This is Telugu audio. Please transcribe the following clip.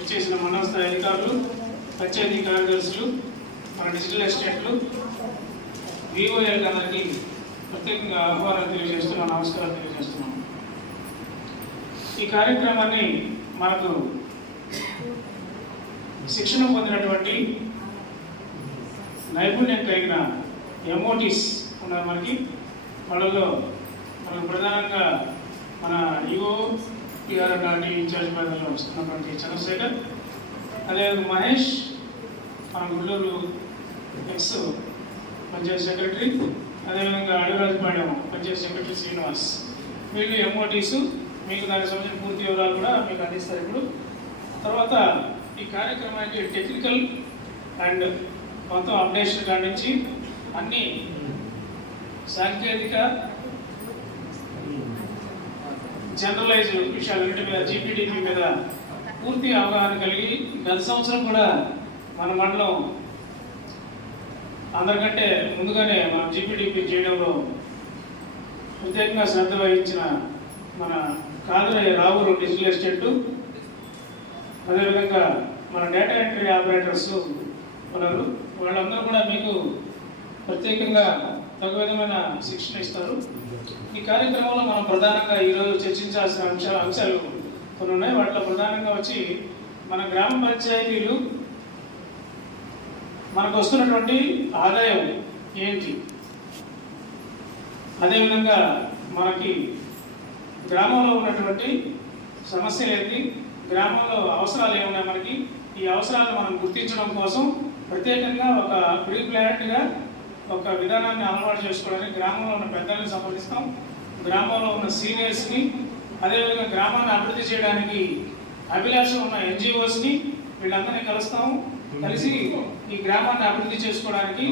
వచ్చేసిన మండల స్థాయి అధికారులు పంచాయతీ కార్యదర్శులు మన డిజిటల్ ఎస్టేట్లు విఓఎల్ అందరికీ ప్రత్యేకంగా ఆహ్వానం తెలియజేస్తున్నాం నమస్కారం తెలియజేస్తున్నాం. ఈ కార్యక్రమాన్ని మనకు శిక్షణ పొందినటువంటి నైపుణ్యం కలిగిన ఎంఓటీస్ ఉన్నారు మనకి. వాళ్ళలో మనకు ప్రధానంగా మన ఈఓ పిఆర్ గారి ఇన్ఛార్జ్ పదవిలో వస్తున్నటువంటి చంద్రశేఖర్. అదేవిధంగా మహేష్ మన గుంటూరు ఎక్స్ పంచాయత్ సెక్రటరీ. అదేవిధంగా అడవిరాజపాడెం పంచాయత్ సెక్రటరీ శ్రీనివాస్. వీళ్ళు ఎంఓటీసు మీకు దానికి సంబంధించిన పూర్తి వివరాలు కూడా మీకు అందిస్తారు ఇప్పుడు. తర్వాత ఈ కార్యక్రమానికి టెక్నికల్ అండ్ మొత్తం అప్డేషన్ కాడి అన్ని సాంకేతిక జనరలైజ్ విషయాలన్నింటి మీద జీపీడీపీ మీద పూర్తి అవగాహన కలిగి గత సంవత్సరం కూడా మన మండలం అందరికంటే ముందుగానే మనం జీపీడీపీ చేయడంలో ప్రత్యేకంగా శ్రద్ధ వహించిన మన కాదురయ్య రావులు డిజిటల్ ఎస్టేట్ అదేవిధంగా మన డేటా ఎంట్రీ ఆపరేటర్స్ ఉన్నారు. వాళ్ళందరూ కూడా మీకు ప్రత్యేకంగా తగు విధమైన శిక్షణ ఇస్తారు. ఈ కార్యక్రమంలో మనం ప్రధానంగా ఈరోజు చర్చించాల్సిన అంశాలు అంశాలు కొన్ని ఉన్నాయి. వాటిలో ప్రధానంగా వచ్చి మన గ్రామ పంచాయతీలు మనకు వస్తున్నటువంటి ఆదాయం ఏంటి? అదేవిధంగా మనకి గ్రామంలో ఉన్నటువంటి సమస్యలు ఏంటి? గ్రామంలో అవసరాలు ఏమున్నాయి మనకి? ఈ అవసరాలను మనం గుర్తించడం కోసం ప్రత్యేకంగా ఒక ప్రీ ప్లాన్గా ఒక విధానాన్ని అలవాటు చేసుకోవడానికి గ్రామంలో ఉన్న పెద్దల్ని సంప్రదిస్తాం. గ్రామంలో ఉన్న సీనియర్స్ని అదేవిధంగా గ్రామాన్ని అభివృద్ధి చేయడానికి అభిలాష ఉన్న ఎన్జిఓస్ని వీళ్ళందరినీ కలుస్తాము. కలిసి ఈ గ్రామాన్ని అభివృద్ధి చేసుకోవడానికి